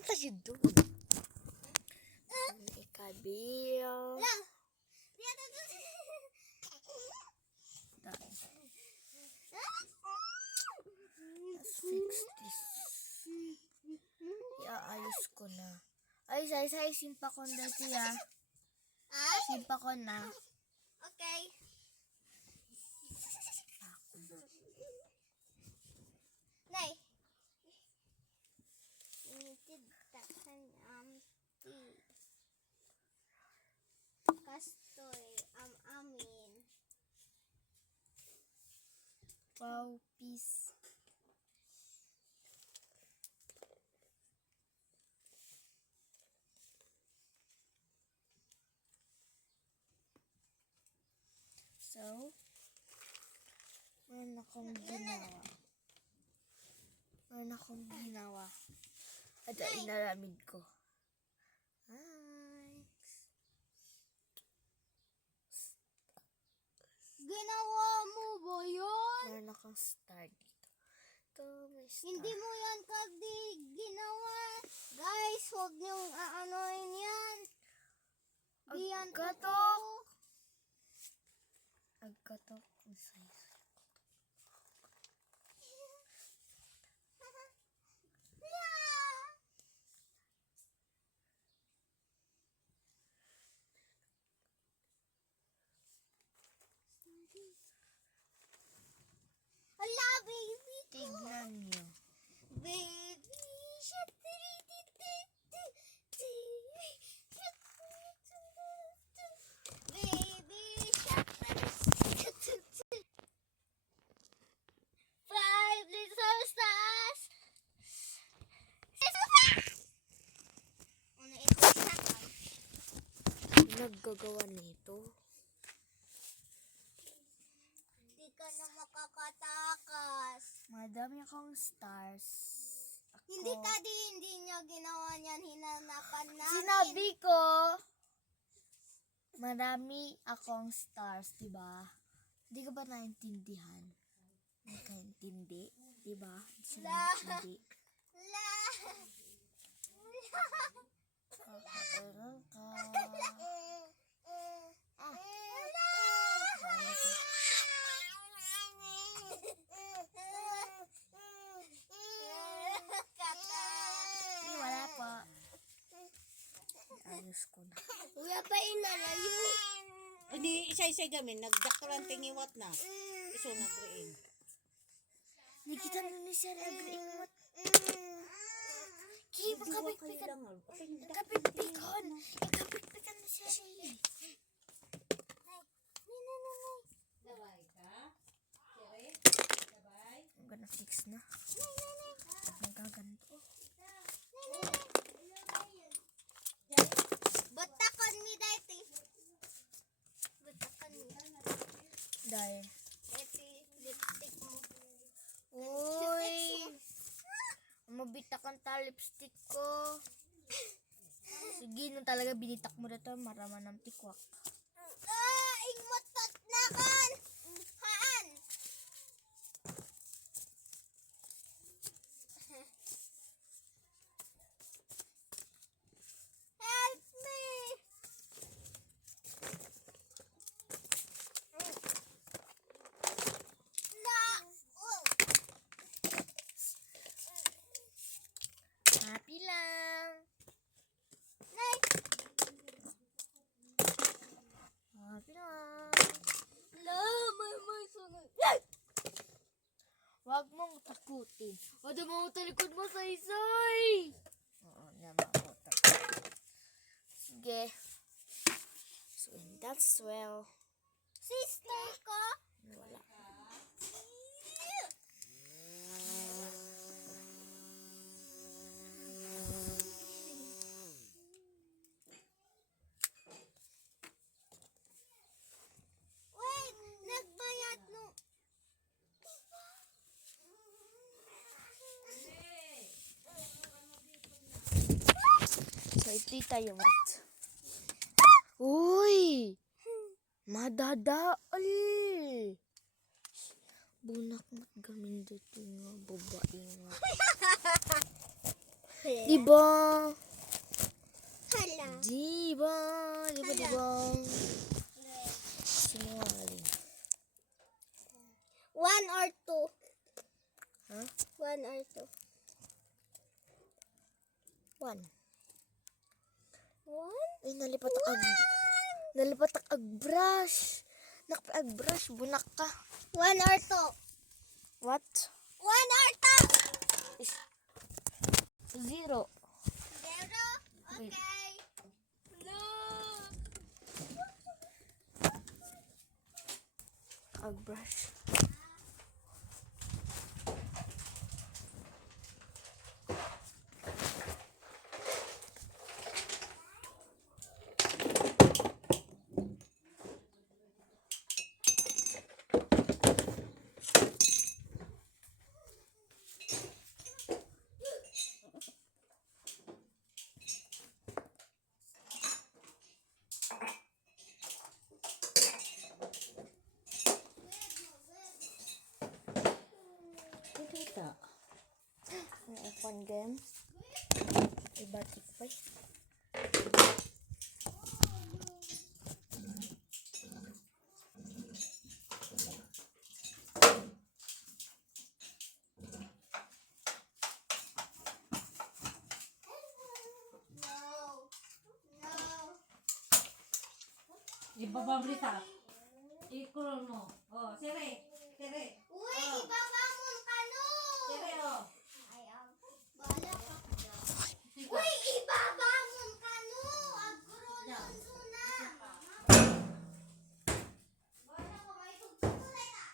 Ano siya doon? Ikabil. Let's fix this. Iaayos ko na. Ay, say, simpa ko na siya. Simpa ko na. Okay. Nay. Initid taksan tea. Kastoy amin. Wow, peace. So, meron akong ginawa. At inaramid ko. Ginawa mo ba yun? Meron akong star dito. Ito, may star. Hindi mo yan kagdi ginawa. Guys, huwag niyong aanoin yan. Di yan Agkatok! Agkatok. Ang size. Hala, baby ko. Tignan niyo. Baby shark. Baby shark. 5 little stars. Ano ito sa Naggagawa nito. Hindi ka na makakatakas. Madami akong stars. Hindi tadi, hindi niya ginawa niyan. Hinanapan namin. Sinabi ko, marami akong stars, diba? Hindi ka ba naintindihan? Nagkaintindi, diba? Hindi siya naintindi. La. Kakailan ka. Hindi, wala pa. Ayos ko na. Wala pa inalayo. Hindi, isa-isa gamin. Nagdaktaran tingiwat na. Iso na griin. Nakita na ni siya nag-iingot. Kaya magkapit-pikan. Magkapit-pikan. Magkapit-pikan na siya. Dabay ka? Siri? Dabay? I'm gonna fix na. Nagaganto. Batakon mi dati. Batakon mi. Dahil. Dati lipstick mo. Uy! Mabitakan ta lipstick ko. Sige, nung talaga binitak mo na ito, maraman ng tikwak. Ingmotot na kan. Haan. Help me. Na. Happy lang. Nay. Happy lang. La, may sunod. Huwag mong takutin. O mo talikod mo sa isay. Oo, naman ako takot. Sige. So, in that swell. Sister ko. Wala. Wait, nagbayad no. So, ito tayo, mat. Uy! Madadaal! Bunak mat gamin dito nga, babae nga. Diba? Hala. Diba? Diba? Sinungaling. 1 or 2? Huh? 1 or 2? 1. 1? Ay, nalipat ang ag-brush. Nakapag-brush, bunak ka. 1 or 2? What? 1 or 2? 0. 0? Wait. Okay. No. Ag-brush. Kita. Ang F1 game. Ibatik pa eh. Ibabablita. Ikulong mo. Oh, sere. Sere. Uy, ibabamon ka no. Sere, oh. Ayaw. Bala ka. Uy, ibabamon ka no. Agkulong suna. Bala ko may tugtugulay ka.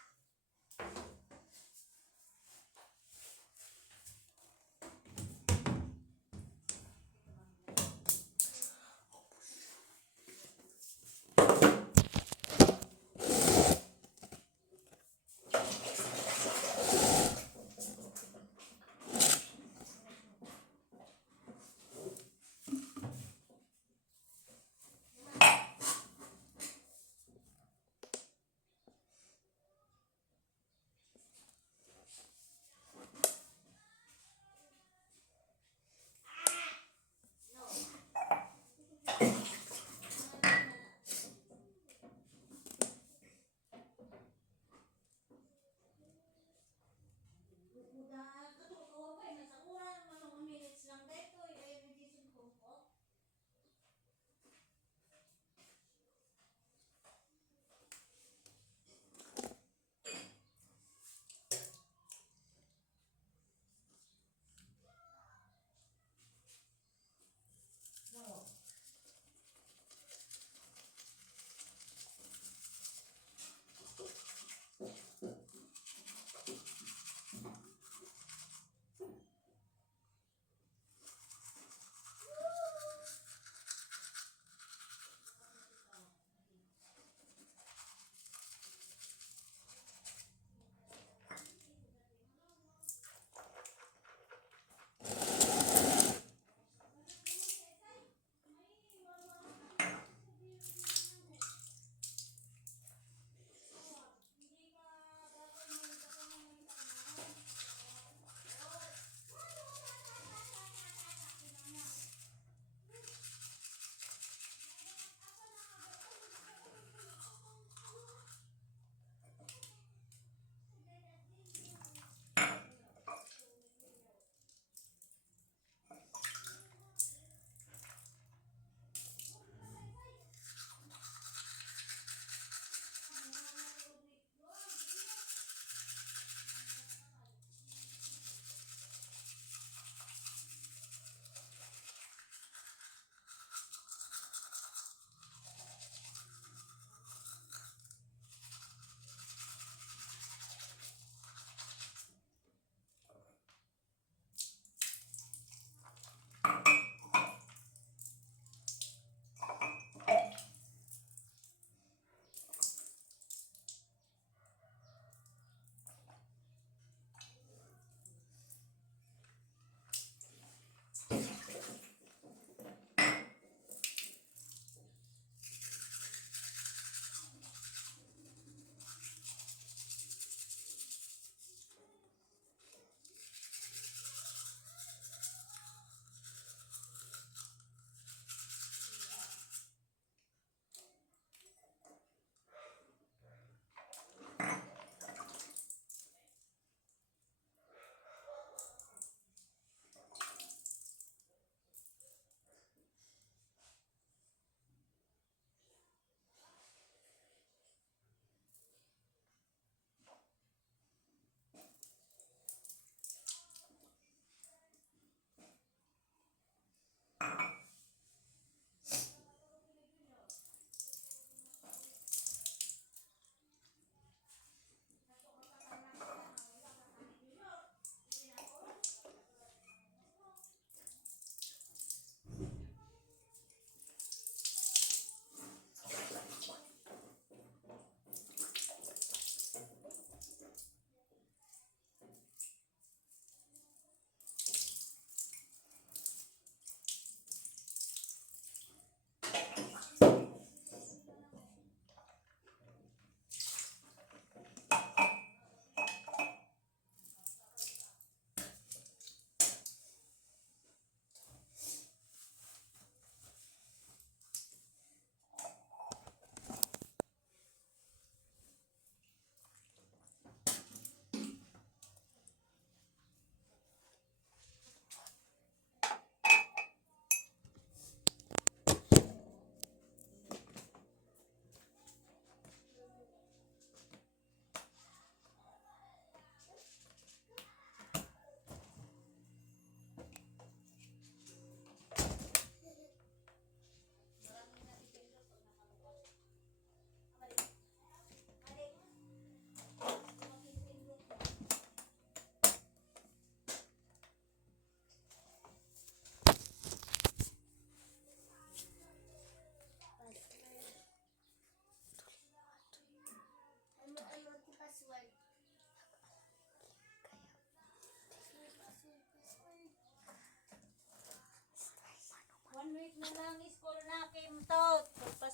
na lang school na, Kim Tot.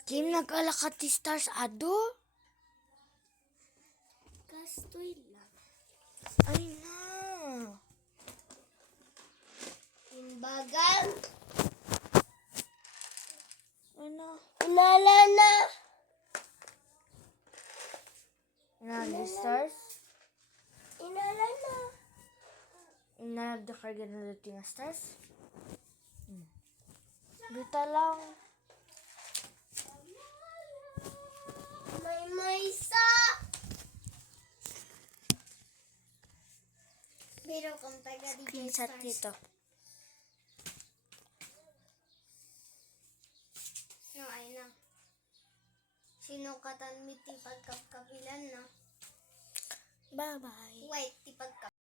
Kim, nag-alakat ti stars ado. Kastoy lang. Ay na. Timbagan. Ano? Inala na. Nag-stars? Inala na. Nag-dakarga na dating nga stars? Bita lang. May maysa. Pero kung taga di Screenshot dito. No, ay na. Sinukatan mi ti pagkapkapilan na. Bye-bye. Wait, ti pagkap.